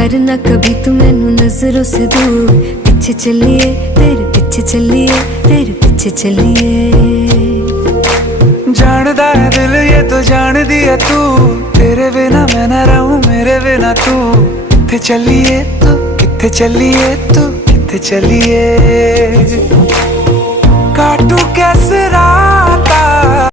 करना कभी तू मैनू नजरों से दूर। पीछे चलिए तेरे पीछे चलिए, तेरे पीछे चलिए। जानदा है दिल ये तो जान दिया तू, तेरे बिना मैं ना रहूं मेरे बिना तू। किथे चलिए तू, किथे चलिए तू, किथे चलिए। काटू कैसे राह